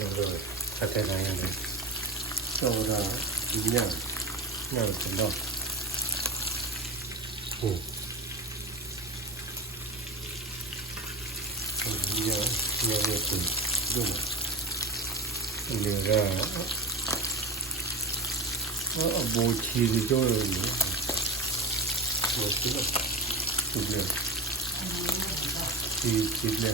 정도 자체 나야는 소라 그냥 넣어. 그냥 좀 우리가 뭐 지리죠 뭐지가 그게 지리네.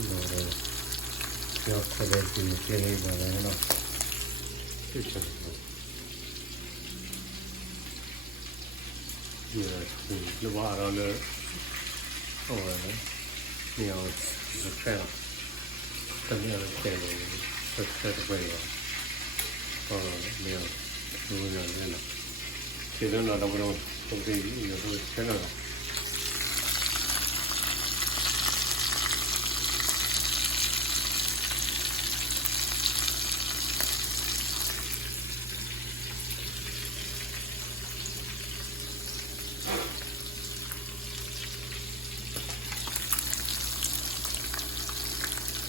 이거를 기억하게 되는 그렇죠. 그 와라를你要是这样，怎么样给这个会有没有如果有这样，其实呢，都不能都可以有时候这个。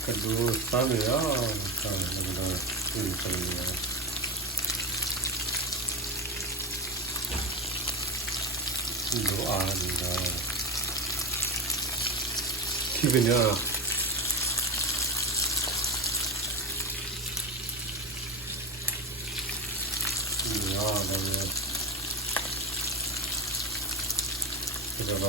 그래도 싸네요. 여기다 이거 아니다. 기분이야. 너무. 이거가